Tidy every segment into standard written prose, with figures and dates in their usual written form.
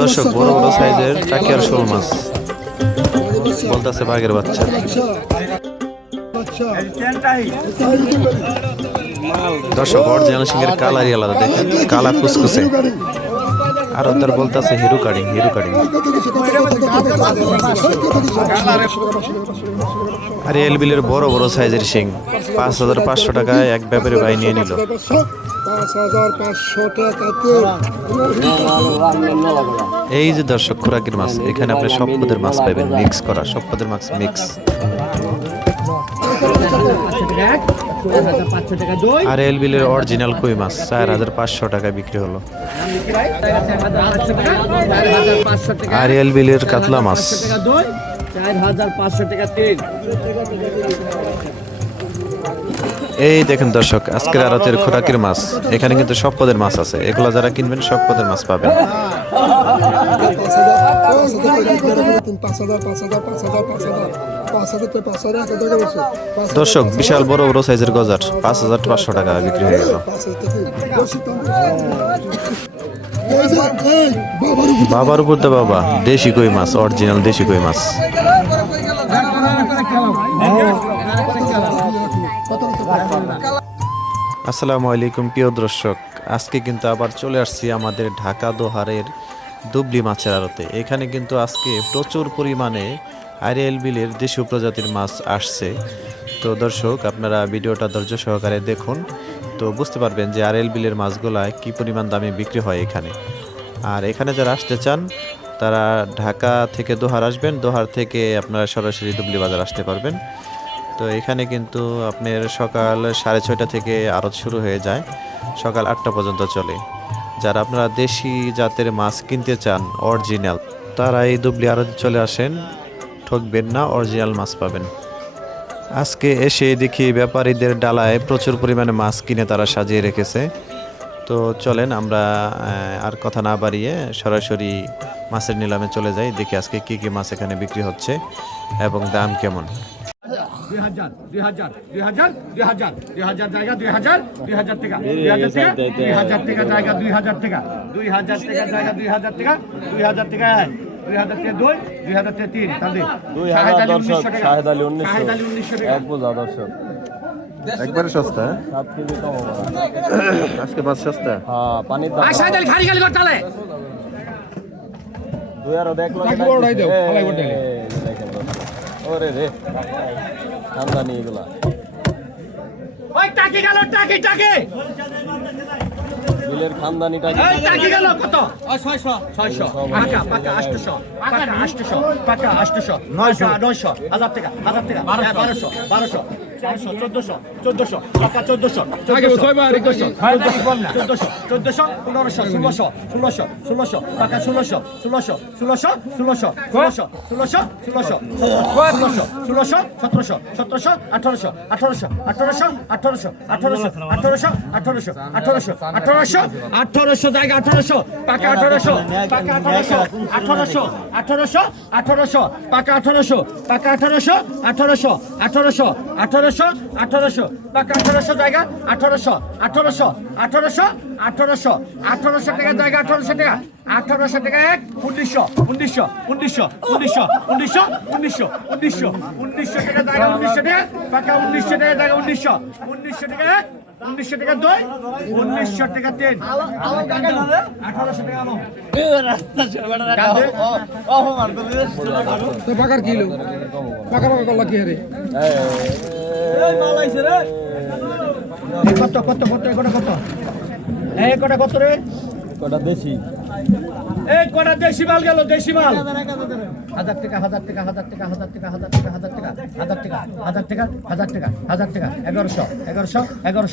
দর্শক বড় বড় সাইজের টাকিয়ার শোল মাছ বলতেছে বাঘের বাচ্চা। দর্শক অরিজিনাল শিঙের কালারই আলাদা, দেখেন কালা কুচকুচে। আর ওদের বলতেছে হিরো কাটিং, হিরো কাটিং। আর এলবিলের বড় বড় সাইজের শিং ৫,৫০০ টাকায় এক ব্যাপারে ভাই নিয়ে নিল। ৫,৫০০ টাকাতে এই যে দর্শক খোরাকির মাছ, এখানে আপনি সব পদের মাছ পাবেন, মিক্স করা সব পদের মাছ মিক্স। আর এলবিলের অরিজিনাল কই মাছ ৪,৫০০ টাকায় বিক্রি হলো। আর এলবিলের কাতলা মাছ ৪,৫০০ টাকা তেল। এই দেখেন দর্শক আজকের আড়তের খোরাকির মাছ, এখানে কিন্তু সব পদের মাছ আছে, এগুলা যারা কিনবেন সব পদের মাছ পাবেন। দর্শক বিশাল বড় বড় সাইজের গজার ৫,৫০০ টাকা বিক্রি হয়ে গেল। বাবার উপর তো বাবা দেশি কই মাছ, অরিজিনাল দেশি কই মাছ। আসসালামু আলাইকুম প্রিয় দর্শক, আজকে কিন্তু আবার চলে আসছি আমাদের ঢাকা দোহারের দুবলি মাছের আড়তে। এখানে কিন্তু আজকে প্রচুর পরিমাণে আরিয়াল বিলের দেশীয় প্রজাতির মাছ আসছে। তো দর্শক আপনারা ভিডিওটা ধৈর্য সহকারে দেখুন, তো বুঝতে পারবেন যে আরিয়াল বিলের মাছগুলা কি পরিমাণ দামে বিক্রি হয় এখানে। আর এখানে যারা আসতে চান তারা ঢাকা থেকে দোহার আসবেন, দোহার থেকে আপনারা সরাসরি দুবলি বাজার আসতে পারবেন। তো এখানে কিন্তু আপনার সকাল 6:30 থেকে আড়ত শুরু হয়ে যায়, সকাল 8টা পর্যন্ত চলে। যারা আপনারা দেশি জাতের মাছ কিনতে চান অরিজিনাল, তারা এই দুবলি আড়তে চলে আসেন, ঠকবেন না, অরিজিনাল মাছ পাবেন। আজকে এসে দেখি ব্যাপারীদের ডালায় প্রচুর পরিমাণে মাছ কিনে তারা সাজিয়ে রেখেছে। তো চলেন আমরা আর কথা না বাড়িয়ে সরাসরি মাছের নিলামে চলে যাই, দেখি আজকে কি কি মাছ এখানে বিক্রি হচ্ছে এবং দাম কেমন। ২,০০০, ২,০০০, ২,০০০, ২,০০০, ২,০০০ জায়গা ২,০০০, ২,০০০ টাকা, ২,০০০ টাকা, ২,০০০ টাকা জায়গা ২,০০০ টাকা, ২,০০০ টাকা জায়গা ২,০০০ টাকা, ২,০০০ টাকা ১, ২,০০০ টাকা ২, ২,০০০ টাকা ৩, তাহলে ২,০০০ দর্শক, শাহেদ আলী ১৯০০ শাহেদ আলী ১৯০০ টাকা। এক বোঝা দর্শক, একবারে সস্তা। ৭ কেজি কম হবে না। আজকে মাছ সস্তা। হ্যাঁ, পানির দাম আয় শাহেদ আলী খালি খালি করতে হবে। ২ আর ১ লাখ টাকি বড়টাই দাও, ফলাই করতে হবে। ওরে রে আমদানি এগুলা ওই টাকি গেল, টাকি টাকি বিলের খানদানিটা এই টাকি গেল কত? ৬০০, ৬০০ পাকা পাকা ৮০০, পাকা ৮০০, পাকা ৮০০, ৯০০, ৯০০, ১০০০ টাকা, ১০০০ টাকা, ১২০০, ১২০০, ১৪০০, ১৪০০, ১৪০০, পাকা ১৪০০, ১৪০০, ১৪০০, ১৪০০, ১৪০০, ১৫০০, ১৬০০, ১৬০০, ১৬০০, পাকা ১৬০০, ১৬০০, ১৬০০, ১৬০০, ১৬০০, ১৬০০, ১৬০০, ১৬০০, ১৬০০, ১৭০০, ১৭০০, ১৮০০, ১৮০০, ১৮০০, ১৮০০, ১৮০০, ১৮০০, ১৮০০, ১৮০০, ১৮০০, ১৮০০ জায়গা ১৮০০, পাকা ১৮০০, পাকা ১৮০০, ১৮০০, ১৮০০, ১৮০০, পাকা ১৮০০, পাকা ১৮০০, ১৮০০, ১৮০০, ১৮০০, ১৮০০, পাকা ১৮০০ জায়গা ১৮০০, ১৮০০, ১৮০০, ১৮০০, ১৮০০ টাকা জায়গা ১৮০০ টাকা, ১৮০০ টাকা ১, ১৯০০, ১৯০০, ১৯০০, ১৯০০, ১৯০০, ১৯০০, ১৯০০, ১৯০০ টাকা জায়গা ১৯০০ টাকা, পাকা ১৯০০ টাকা জায়গা ১৯০০, ১৯০০ টাকা ১, ১৯০০ টাকা ২, ১৯০০ টাকা ৩, ১৮০০ টাকা আলো পাকার কিলো পাকা পাকা কলা কি হারে কত কত কত কত কত এই কটা কত রে? কটা দেশি এই কটা দেশি মাল গেল, দেশি মাল ১০০০ টাকা, ১০০০ টাকা, ১০০০ টাকা, ১০০০ টাকা, ১০০০ টাকা, ১০০০ টাকা, ১০০০ টাকা, ১০০০ টাকা, ১০০০ টাকা, ১১০০, ১১০০, ১১০০,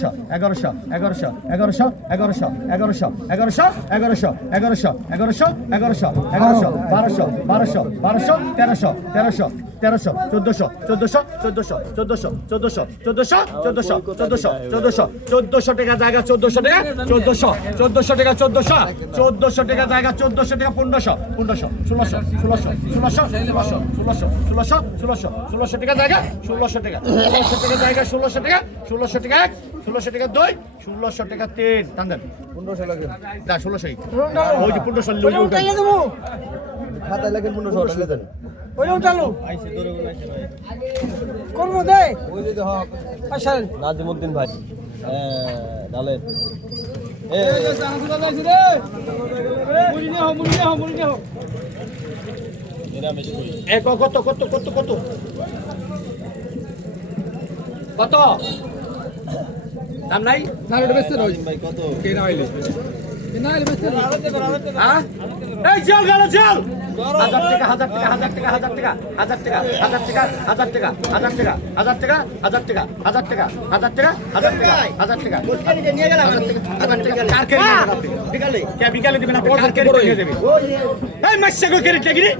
১১০০, ১১০০, ১১০০, ১১০০, ১১০০, ১১০০, ১১০০, ১১০০, ১১০০, ১১০০, ১১০০, ১২০০, ১২০০, ১২০০, ১৩০০, ১৩০০, ১৩০০, ১৪০০, ১৪০০, ১৪০০, ১৪০০, ১৪০০, ১৪০০, ১৪০০, ১৪০০, ১৪০০ টাকা জায়গা ১৪০০ টাকা, ১৪০০, ১৪০০ টাকা ১৪০০, ১৪০০ টাকা জায়গা ১৪০০ টাকা, ১৫০০, ১৫০০, ১৬০০, ১৬০০, ১৬০০, ১৬০০, ১৬০০, ১৬০০, ১৬০০ টাকা জায়গা ১৬০০ টাকা, ১৬০০ টাকা জায়গা ১৬০০ টাকা, ১৬০০ টাকা ১, 1600 টাকা 2 1600 টাকা 3 টান দেন 1500 লাগে না 1600 ওই যে 1500 লই উঠাইলে দেবো খাতায় লাগেন 1500 টাকা দেন ওইটা উঠালো আইছে ধরে গুলো আইছে ভাই করবো দে ওই যে হক আচ্ছা নাজিমউদ্দিন ভাই ডালে এ নিরামিষ কই এক কত কত কত কত কত দাম নাই না ওটা বেশি নয় ভাই কত কে না আইলে না আইলে বেশি হ্যাঁ এই জল গেল জল 1000 টাকা 1000 টাকা 1000 টাকা 1000 টাকা 1000 টাকা 1000 টাকা 1000 টাকা 1000 টাকা 1000 টাকা 1000 টাকা 1000 টাকা 1000 টাকা 1000 টাকা 1000 টাকা কোথায় নিয়ে গেল 1000 টাকা কার কে বিকালে কে বিকালে দিবেন আপনি কার কে নিয়ে যাবেন এই মাসে কো কে রেটে গিরি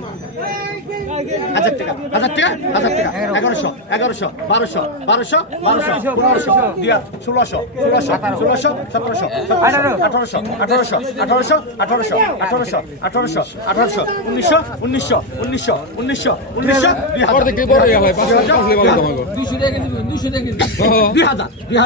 1000 টাকা 1000 টাকা 1000 টাকা 1100 1100 1200 1200 1200 1500 দিয়া 1600 1600 1600 1700 1800 1800 1800 1800 1800 1800 1800 1900 1900 1900 1900 1900 আর দেখি বড় ইয়া হয় 500 টাকা তোমাকে 200 টাকা দিবি 200 টাকা দিবি 2000 2000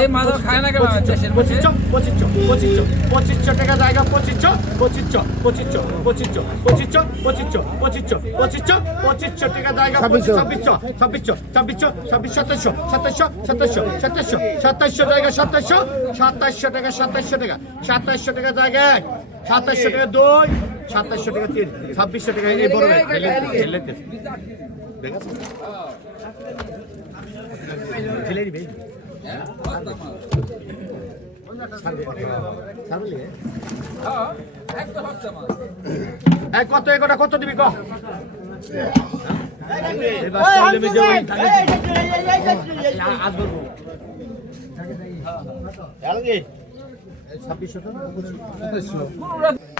এই মাদক খায় না কেন দেশের মধ্যে 2500 টাকা জায়গা 2500 টাকা জায়গা 2700 জায়গা 2700 টাকা 2700 টাকা 2700 টাকা জায়গায় 2700 টাকা 2 2700 টাকা 3 2600 টাকা এই বড় কত এগোটা কত দিবি ক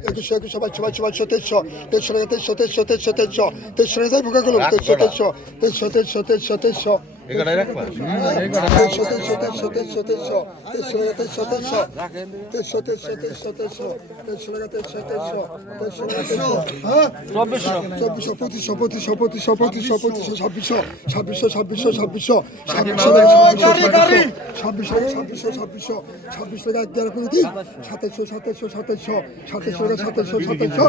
একুশশো একুশশো বাইশশো বাইশশো বাইশশো তেইশশো তেইশশো টাকা তেইশশো তেইশশো তেইশশো তেইশশো তেইশশো টাকা তাই ভোগা গেল তেইশশো তেইশশো তেইশশো তেইশশো তেইশশো তেইশশো এগাড়াই রাখবা তেইশশো তেইশশো তেইশশো তেইশশো তেইশশো তেইশশো টাকা তেইশশো তেইশশো তেইশশো তেইশশো তেইশশো তেইশশো টাকা তেইশশো তেইশশো তেইশশো টাকা তেইশশো হ্যাঁ চব্বিশশো পঁচিশশো পঁচিশশো পঁচিশশো পঁচিশশো পঁচিশশো ছাব্বিশশো ছাব্বিশশো ছাব্বিশশো ছাব্বিশশো ছাব্বিশশো ছাব্বিশশো ছাব্বিশশো ছাব্বিশশো ছাব্বিশশো টাকা 11 করে দিন সাতাইশশো সাতাইশশো সাতাইশশো সাতাইশশো টাকা সাতাইশশো সাতাইশশো সাতাইশশো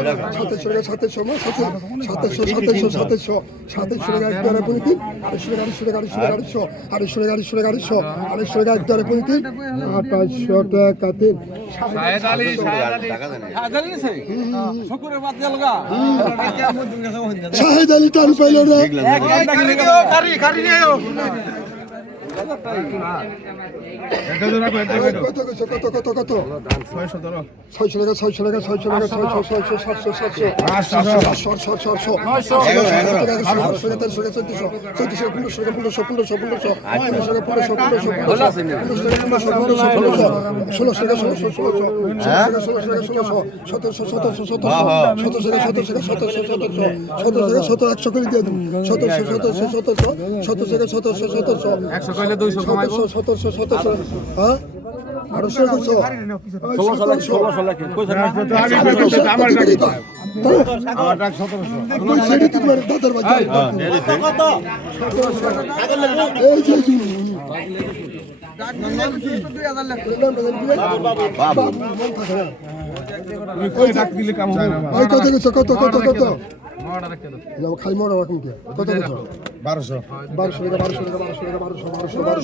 টাকা সাতাইশশো সাতাইশশো সাতাইশশো সাতাইশশো সাতাইশশো টাকা 11 করে দিন আড়াইশো টাকা আড়াইশো টাকা আড়াইশো আড়াইশো টাকা আড়াইশো টাকা আড়াইশো আড়াইশো টাকা 11 করে দিন 2800 টাকা দিন শাহেদ আলী টান পাইল না কত কত কত কত 600 টাকা 600 টাকা 600 টাকা 600 600 700 হ্যাঁ আরো সে কইছো 1600 লাখ কইছেন আমার গাড়ি তো আমার টাকা 1700 কই সেটি তোমার দাদার বাচ্চা কত এই যে কত কত কত খাই মরা রাখুন কে কত কত 1200 টাকা 1200 টাকা 1200 টাকা 1200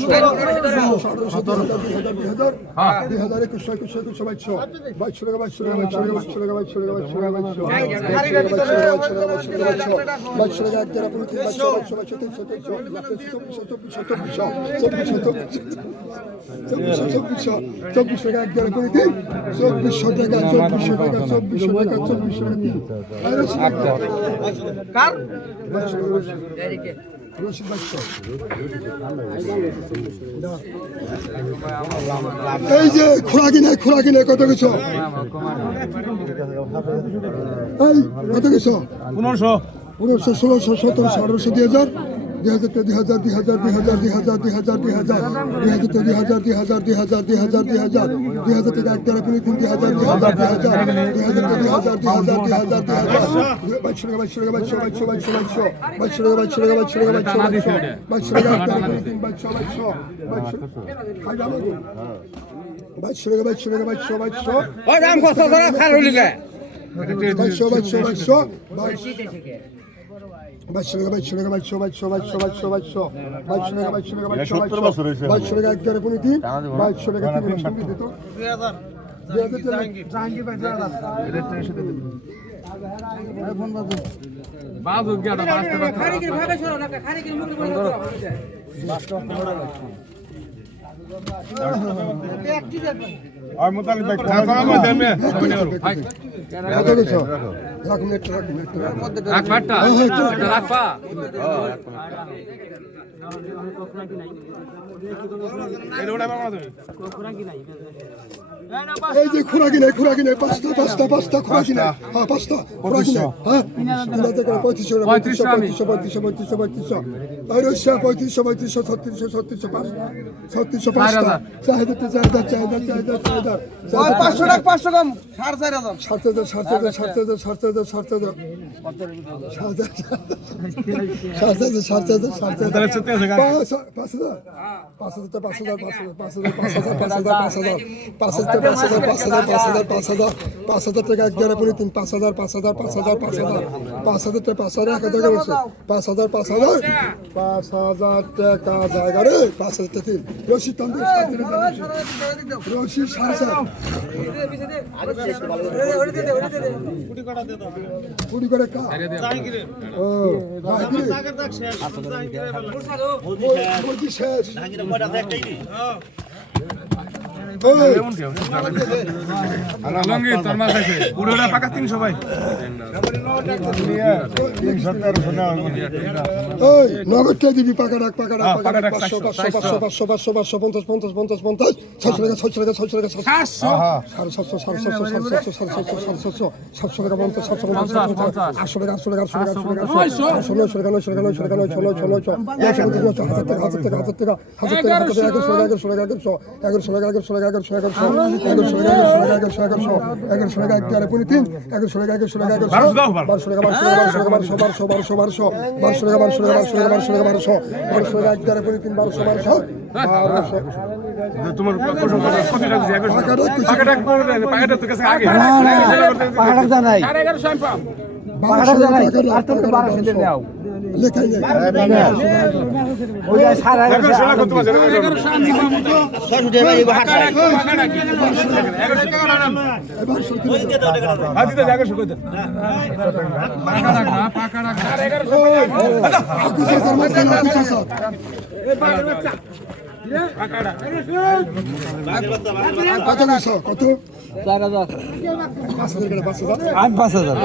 1200 রশিদ 2200 এই যে খোরাকি নেই কত কিছু এই কত কিছু 1500 1500 1600 1700 1800 2000 ওই দাম কত ধরা খার হইলি গে 2200 বাজু গেটা বাসতে খারিকির ভাবে সরো না খারিকির মুখ বন্ধ করো আর মোতালিব ভাই কোন মধ্যে মে কত কিছু রাখ মিনিট রাখ পাটটা রাখ পা এই যে খোরাকি নেই পাঁচটা খোরাকি নেই হ্যাঁ পাঁচটা খোরাকি নেই হ্যাঁ 3500 আর রশিয়া 3500 3600 পাঁচটা 500 টাকা 500 কম 5,000 টাকা 11 পুরি 3 5,000 5,000 টাকা জায়গা রে 5,000 টাকা রশিদ তন্দ্র রশিদ 7,000 কুড়ি করে কা ও শেষ লঙ্গি তোর মাছ আছে পুরোটা পাকা 300 ভাই ওই নগদটা দিবি পাকা রাখ 500 50 600 টাকা 700 টাকা 1200 তোমার কত টাকা দিছি 1100 পাকাটা তো কাছে আগে পাকাটা জানাই 1100 আমি পাম পাকাটা জানাই আর তো 1200 নাও লেখাই যায় ওই সারা 1100 কত আছে 1100 আমি পাম 600 টাকা এই বাহার পাকাটা কি 1100 হাতি তো 1100 কই দে পাকাটা না পাকাটা 1100 কত নিছো কত 4000 5,000 করে 5,000 আমি 5000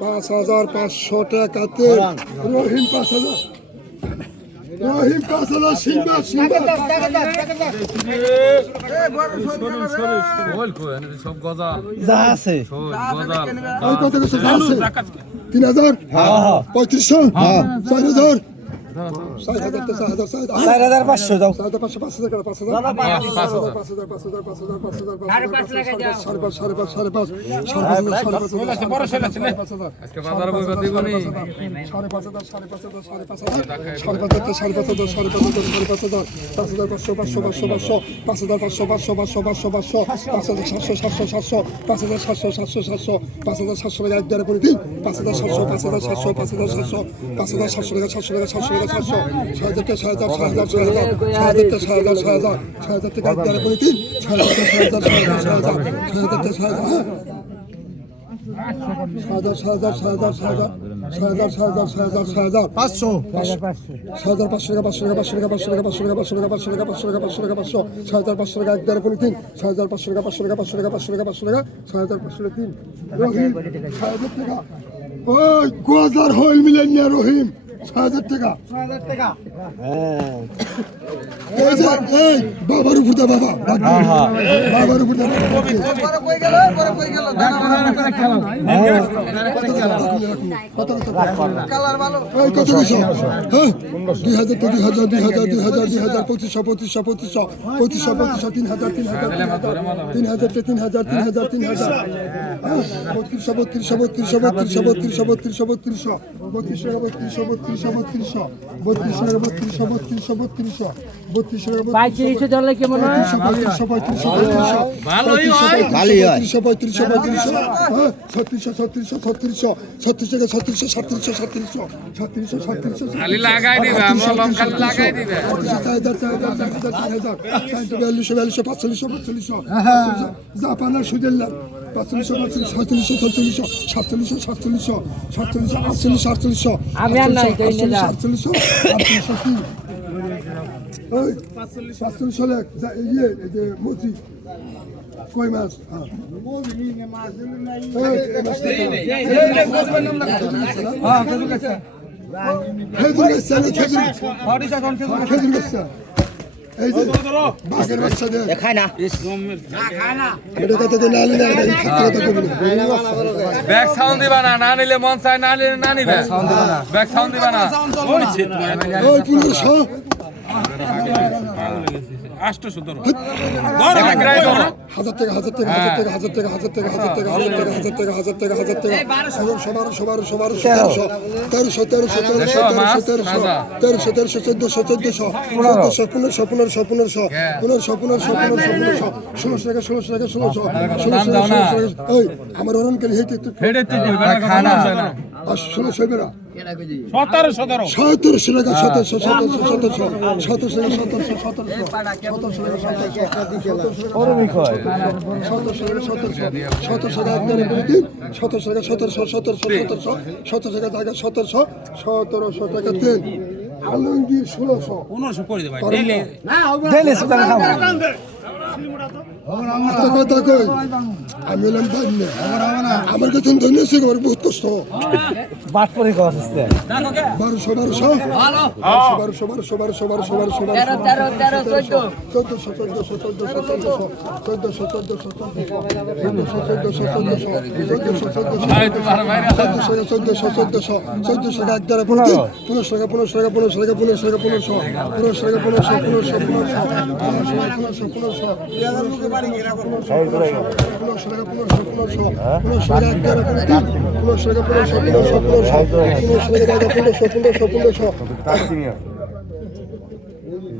5,500 টাকাতে রহিম 5,000 সিংবা সব গজা যা আছে গজা কত কিছু আছে 3,000 3500 4,000 4,500 দাও। 5,500 5,000 করে 5,000 ওই গোয়াজার হইল মিলেন না রহিম 6,000 টাকা। এই যে এই বাবার উপর দা বাবা বাবার উপর দা কত কিছু হ্যাঁ 2,000 তো 2,000 2,000 2,000 2,000 2500 2500 2500 2500 3,000 3,000 3,000 3,000 3,000 জাপানের সুদেল্লা 47 আমি আর নাই কই না যা 47 সালে ইয়ে মতি কই মাছ এই যে বাঘের বাচ্চা দেখ খায় না এটা কত করে নালি না কত করে ব্যাক সাউন্ড দিবা না, না নিলে মন চায়, না নিলে না নিবে। ব্যাক সাউন্ড দিবা না। ওই 1500 817 হাজার টাকা 1,000 টাকা 1,000 টাকা 1,000 টাকা 1,000 টাকা 1,000 টাকা 1,000 টাকা 1,000 টাকা 1,000 টাকা 1,500 আমার অরণকারী হেঁটে একটু 1600 বেড়া 1700 টাকা 1700 টাকা তেল আলমগীর 1600 করে দেবে কথা কই আমি হলাম ধন্য আমার কাছে ধন্য সে বহুত কষ্ট বাট পরে কথা আছে 1200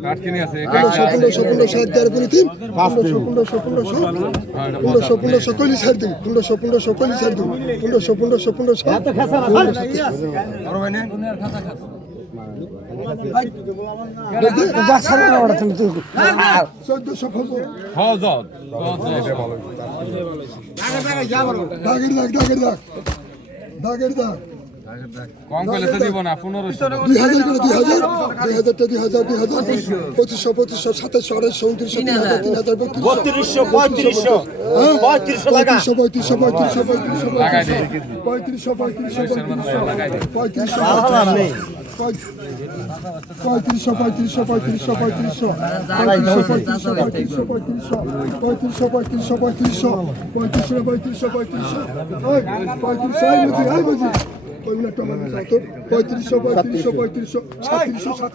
কাটকিনি আছে 1400 কম করলে তো দিব না 1500 2000 করে 2000 2500 2700 2800 2900 3500 ওই মিনিট আমার যাও তো 3500 3500 3700 3700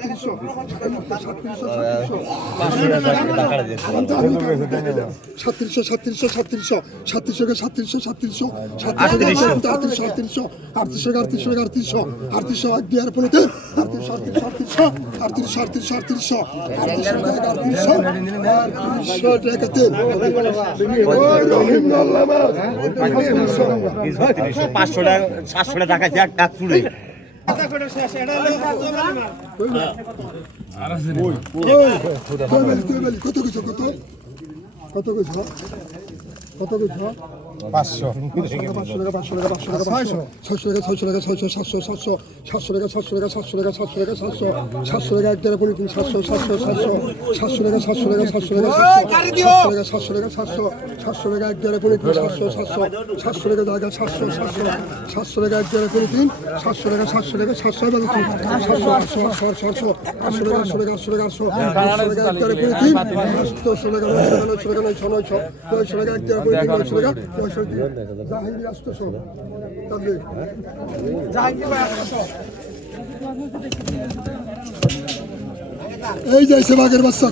কত কিছু কত কত কিছু কত কিছু 500 জাহাঙ্গীর আসতেছ এই যাইছে বাঘের বাচ্চা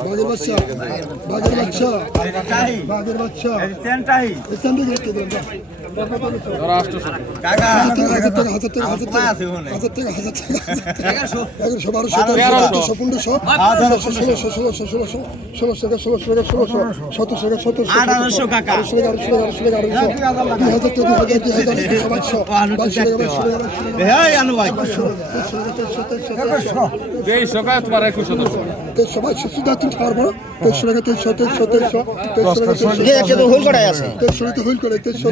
বাঘের বাচ্চা বাঘের বাচ্চা বাঘের বাচ্চা বাঘের বাচ্চা সবাই সুদা তুমি ছাড়বো 300 টাকা 300 হুল করে 300 হুল করে 300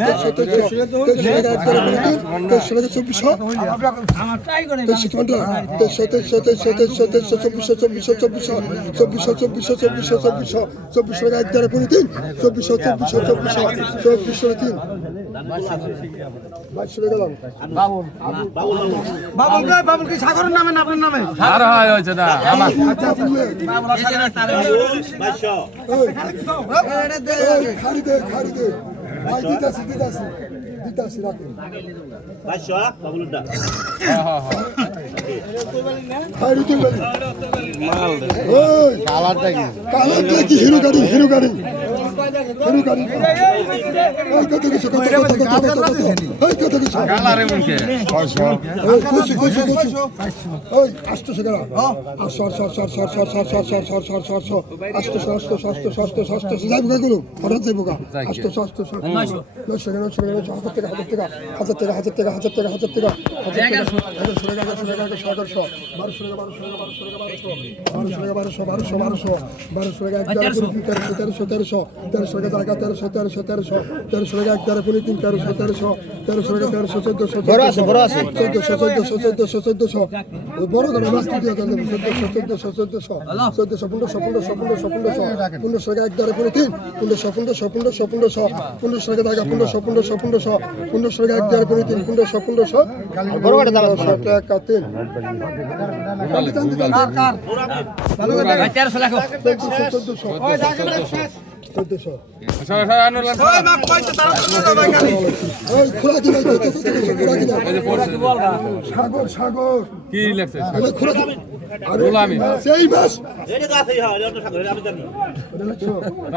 বাবুল কি সাগরের নামে না আপনার নামে? আর হয় হয়েছে না আমার খাড়ি দে ভাই দিতাছি রাখেন কালারটা কি হিরো গাড়ি কত কিছু কালারে মুখে 800 টাকা 800 যাইব গা গুলো হঠাৎ যাইব গা 1400 সাগর কি লাগছে গোলামি সেই মাস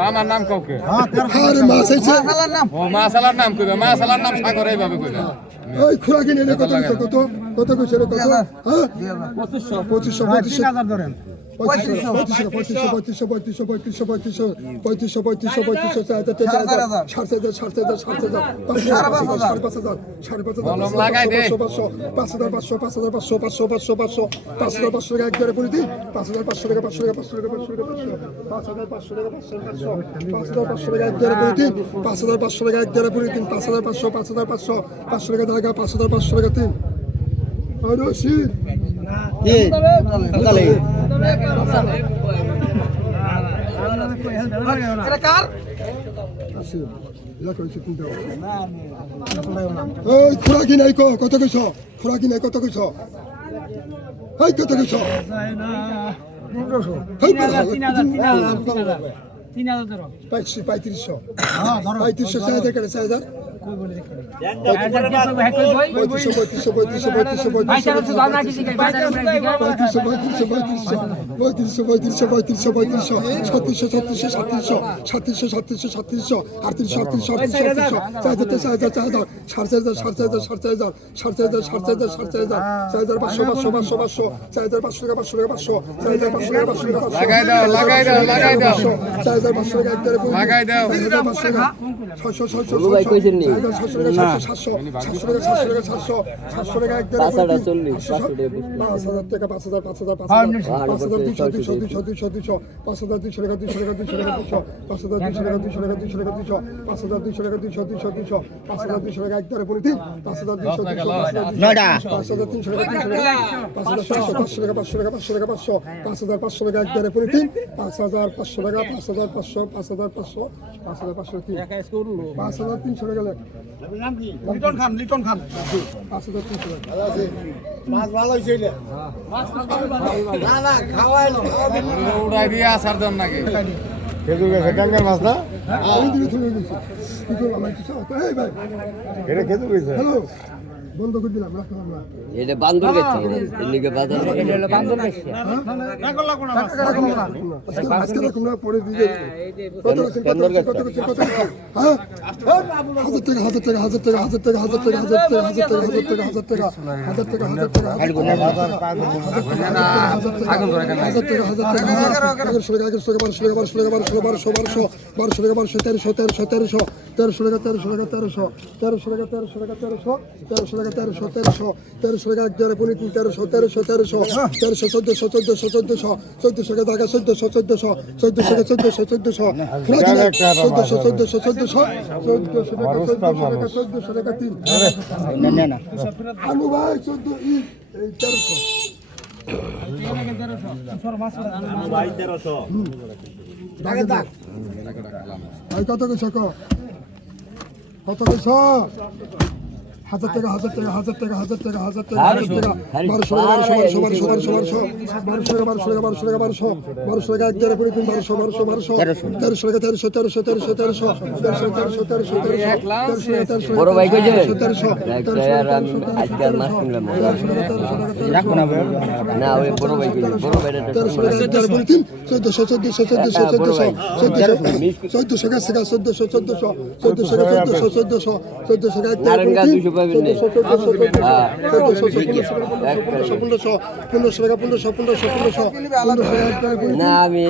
আমার নাম কাউকে আরে মাছ আছে ও মাসালার নাম কইবে মাসালার নাম সাগর এইভাবে কইবে ওই খোরা কিনে নে কত কইছে রে কত হ্যাঁ 2500 ধরেন খোরাকি নাই কত কইছ খোরাকি নাই কত কইছ এই কত কইছ 3500 3500 6000 লাগাই দাও লাগাই দাও লাগাই দাও লাগাই দাও লিটন খান মাছ ভালো হয়েছে না খাওয়াই উড়াই দিয়ে আসার জন্য নাকি খেজুর গাছে কাঙ্গাল মাছ না এটা খেজুর গাছে হ্যালো বন্ধ করে দিলাম রাখলাম না এটা বান্দর গেছে এদিকে বাজার আজকে রাখুন না পরে দিয়ে কত হ্যাঁ হাজার আলু ভাই 14 এই 1300 কত কইছ কত কইছ হাজার টাকা বড় ভাই কইছে আজকে মাছ কিনলাম না ওই বড় ভাই কইছে বড় ভাইটা 1500 না আমি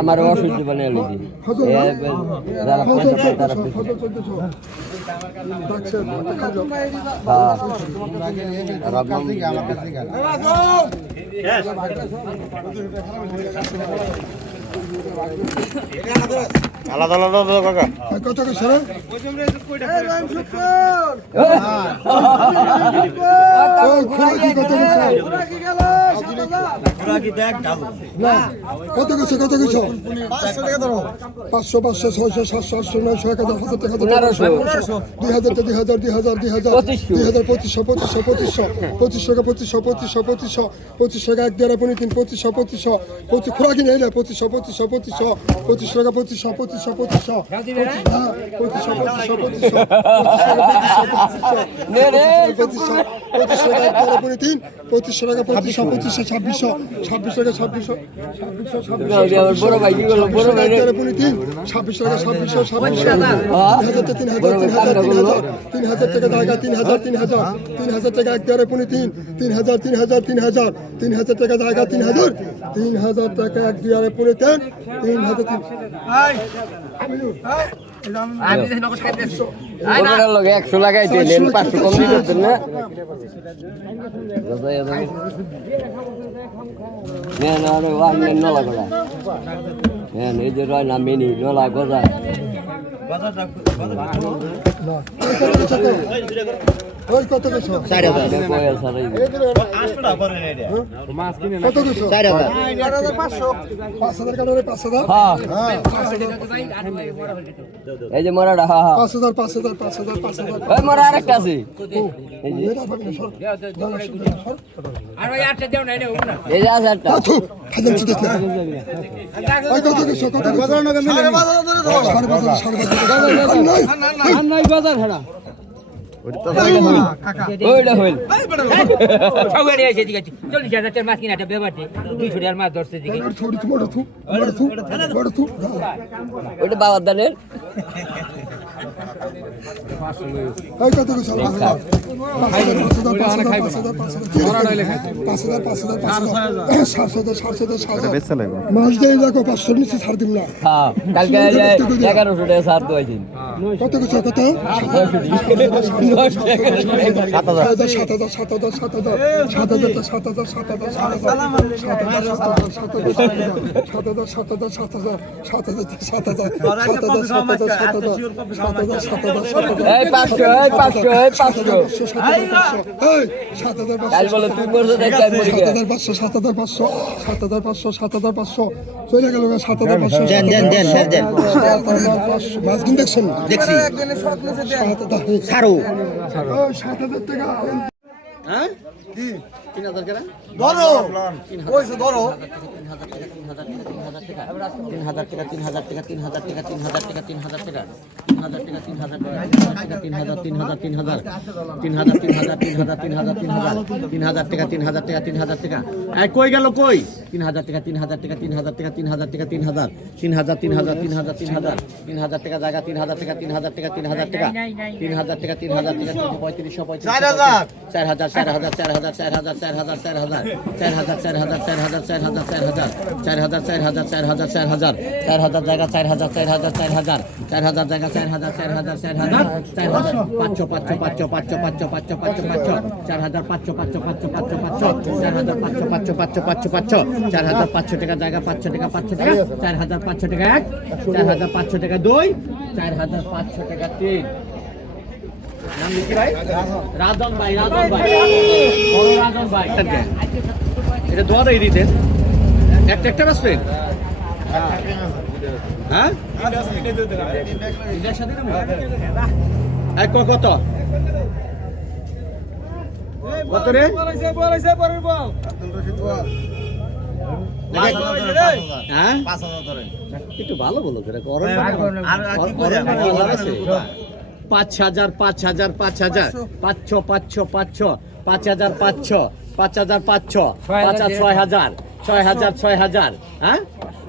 আমার অসুস্থ বানিয়ে লিখি আলাদা আলাদা কাকা কত কইছ রে কত কইছ 500 টাকা ধরো 500 600 700 800 900 1000 টাকা 25 টাকা এক দেড় 25 খোরাকি নেই না 25 টাকা 100 লাগাইতে 500 কম দিতে না না রে ওয়ান নলা গলা হ্যাঁ এই যে রয় না মেনি নলা গজা ওই কত কইছ 4000 কয় সারাই মাছ কিনে কত কইছ 5000 কাটারে 5000 হ্যাঁ এই যে মরাটা হ্যাঁ 5000 ওই মরা আরেকটা আছে আর ওই আটটা দেও না এটা উপরে এই যে আছে একটা কত কইছ ওইটা হইল সবাই এসে দিকে 40,000 টাকার মাছ কিনা একটা ব্যাপার 200 টাকার মাছ ধরছে দিকে ওইটা বাবার দানের মাস দিয়ে দেখো 500 নিচে ছাড় দিব না। হ্যাঁ কালকে 1100 টাকা সার দোয়াইছেন কত কিছু কত কাল বলে তুই করছো দেখ কাল মরে গেল 7,500 চলে গেল 7,500 দেন মাছ কিন দেখছেন দেখছি ছাড়ো 7,000 টাকা হ্যাঁ কি 3,000 টাকা ধরো কইছো ধরো 3,000 টাকা 3,000 টাকা 3,000 টাকা 3,000 টাকা 3,000 টাকা 3,000 টাকা 3,000 টাকা 3,000 টাকা 3,000 টাকা 3,000 টাকা 3,000 টাকা এই কই গেল কই 3,000 টাকা 3,000 টাকা 3,000 টাকা 3,000 টাকা 3,000 টাকা জায়গা 3,000 টাকা 3,000 টাকা 3,000 টাকা 3,000 টাকা 3,000 টাকা 3535 4,000 জায়গা 4,000 জায়গা 500 টাকা জায়গা 500 টাকা 4,500 টাকা 1 4,500 টাকা 2 4,500 টাকা 3 নাম লিখি ভাই রাজন ভাই বড় রাজন ভাই এটা দোয়া দেই দিতে একটা বাসবেন হ্যাঁ এটার সাথে এক কত কত রে হ্যাঁ 5,000 ধরেন একটু ভালো বলো করে গরম আর কি করে 5,000 5,000 5,000 500 500 500 5,000 500 5,000 500 6,000 6,000 6,000 হ্যাঁ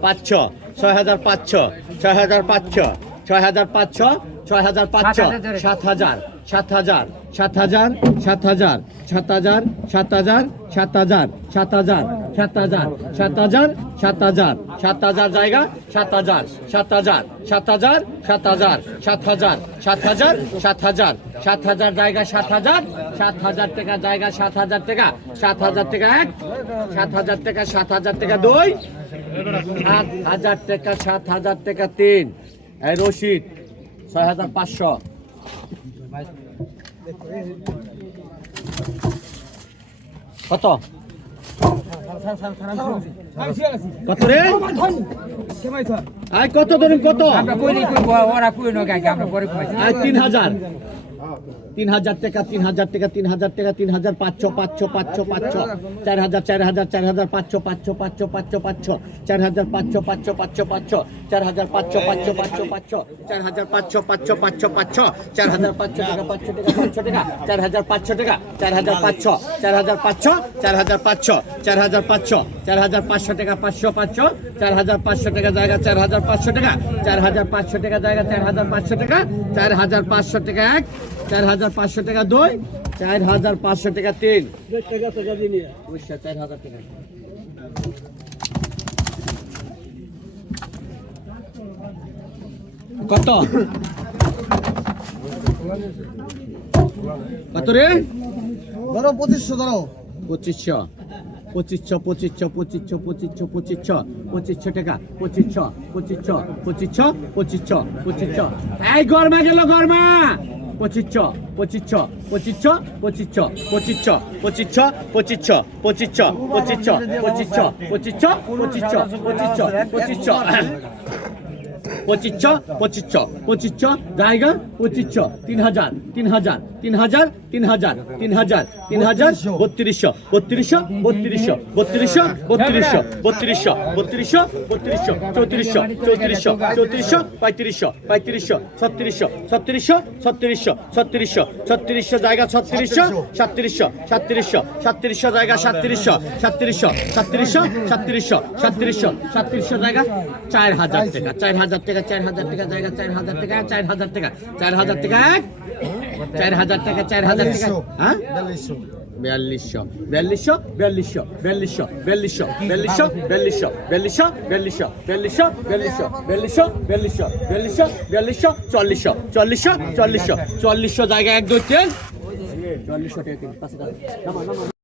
500 6,000 500 6,000 500 6,000 500 6,000 500 7,000 7,000 7,000 7,000 7,000 7,000 7,000 7,000 7,000 7,000 7,000 7,000 জায়গা 7,000 7,000 7,000 7,000 7,000 7,000 7,000 7,000 জায়গা 7,000 7,000 টাকা জায়গা 7,000 টাকা 7,000 টাকা 1 7,000 টাকা 7,000 টাকা 2 7,000 টাকা 7,000 টাকা 3 এই রশিদ 6,500 কত কত রে আই কত ধরুন কত আমরা কইলি কই ওরা কই না গায় আমরা পরে কই 3,000 3,000 টাকা 3,000 টাকা 3,000 টাকা 3,000 500 500 500 500 4,000 4,000 4,000 500 500 500 500 500 4,000 500 500 500 500 4,000 500 500 500 500 4,000 500 500 500 500 4,000 500 টাকা 500 টাকা 4,000 500 টাকা 4,000 500 4,000 500 4,000 500 4,000 500 4,000 500 টাকা 500 500 4,000 500 টাকা জায়গা 4,000 500 টাকা 4,000 500 টাকা জায়গা 4,000 500 টাকা 4,000 500 টাকা 1 4,000 500 টাকা 2 4,000 500 টাকা 3 4,000 টাকা কত কত রে ধরো 2,500 ধরো 2,500 2500 2500 2500 2500 2500 2500 টাকা 2500 2500 2500 2500 2500 এই গরমা গেল গরমা 2500 2500 2500 2500 2500 2500 2500 2500 2500 2500 2500 2500 2500 পঁচিশশো পঁচিশশো পঁচিশশো জায়গা পঁচিশশো 3000 3000 3000 3000 3000 3000 3200 3200 3200 3200 3200 3200 3200 3200 3400 3400 3400 3500 3500 3600 3600 3600 3600 3600 জায়গা 3600 3700 3700 3700 জায়গা 3700 3700 3700 3700 3700 3700 জায়গা 4000 টাকা 4000 টাকা 4000 টাকা জায়গা 4000 টাকা 4000 টাকা 4000 টাকা 4000 টাকা 4000 টাকা হ্যাঁ 4200 4200 4200 4200 4200 4200 4200 4200 4200 4200 4200 4200 4200 4200 4000 4000 4000 4000 জায়গা 1 2 3 4400 টাকা